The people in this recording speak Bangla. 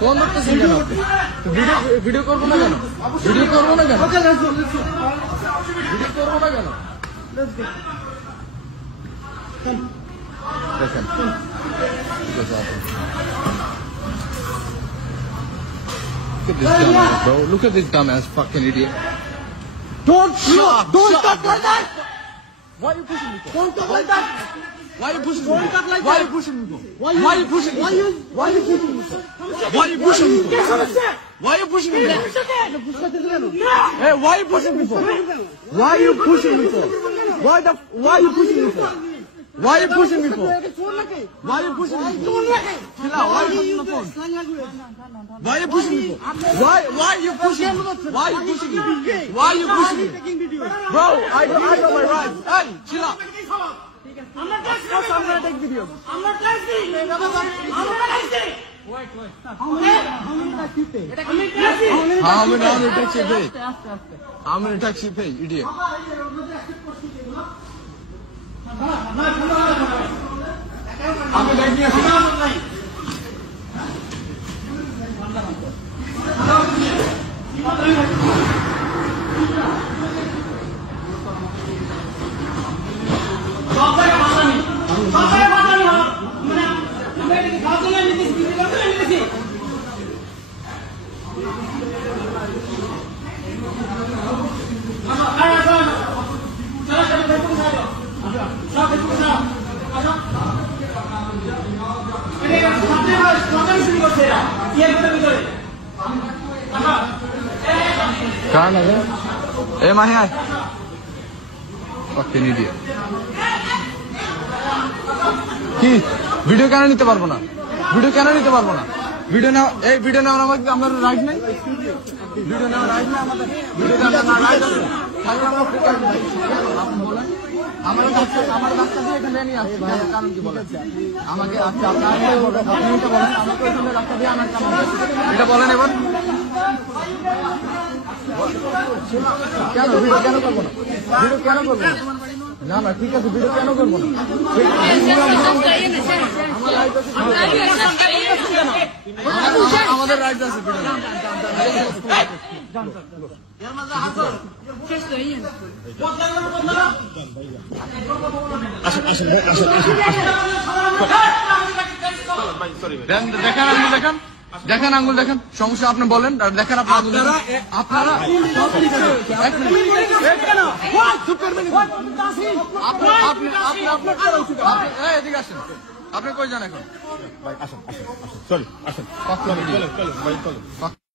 ফোন ধরতেছেন কেন? ভিডিও করবো না কেন? ভিডিও করবো না কেন? ভিডিও করবো না কেন? দেখেন look at this dumbass fucking idiot. Don't talk like that. Why are you pushing me for? Don't talk like that. Why are you pushing me? Don't talk like Why that. are you pushing me for? Why you pushing me? Why are you pushing me for? Why are you pushing me for? Why are you pushing me for? Hey, why are you pushing me for? Why are you pushing me for? Why are you pushing me for? Why are you pushing me for? Why are you pushing me for? Chill out. Why are you pushing the phone? Why are you pushing me for? Why are you pushing me? Why are you pushing me? Why are you pushing me? Bro, I know my rights. Hey, chill out. I'm not taking videos. I'm not taking. Wait. How many tax you pay? How many tax you pay? How many tax you pay, idiot? আমি ব্যাগ নিয়ে আসি। कहाँ लगे? ए माही आए। Fucking idiot. কি ভিডিও কেন নিতে পারবো না? ভিডিও কেন নিতে পারবো না? ভিডিও নাও, এই ভিডিও নেওয়ার আমাদের রাইট নাই। ভিডিও নেওয়ার রাইট না আমাদের। ভিডিও নেওয়ার রাইট আছে। তাহলে আমরা ফোকাস নাই। আপনি বলেন আমার রাস্তা দিয়ে এখানে নিয়ে আসছে ভাই, কারণ কি বলেন? আমাকে আচ্ছা আপনারা বলেন, আপনি এটা বলেন, আমাকে এখানে রাস্তা দিয়ে আনার কারণ এটা বলেন এবার। কেন ভিডিও কেন করবো না? ভিডিও কেন করবো না? না না ঠিক আছে, ভিডিও কেন করবো না? আমাদের রাইট আছে ভিডিও। দেখেন আঙ্গুল দেখেন, সমস্যা আপনি বলেন, দেখেন আপনারা এদিকে আসেন। আপনি কই যান এখন?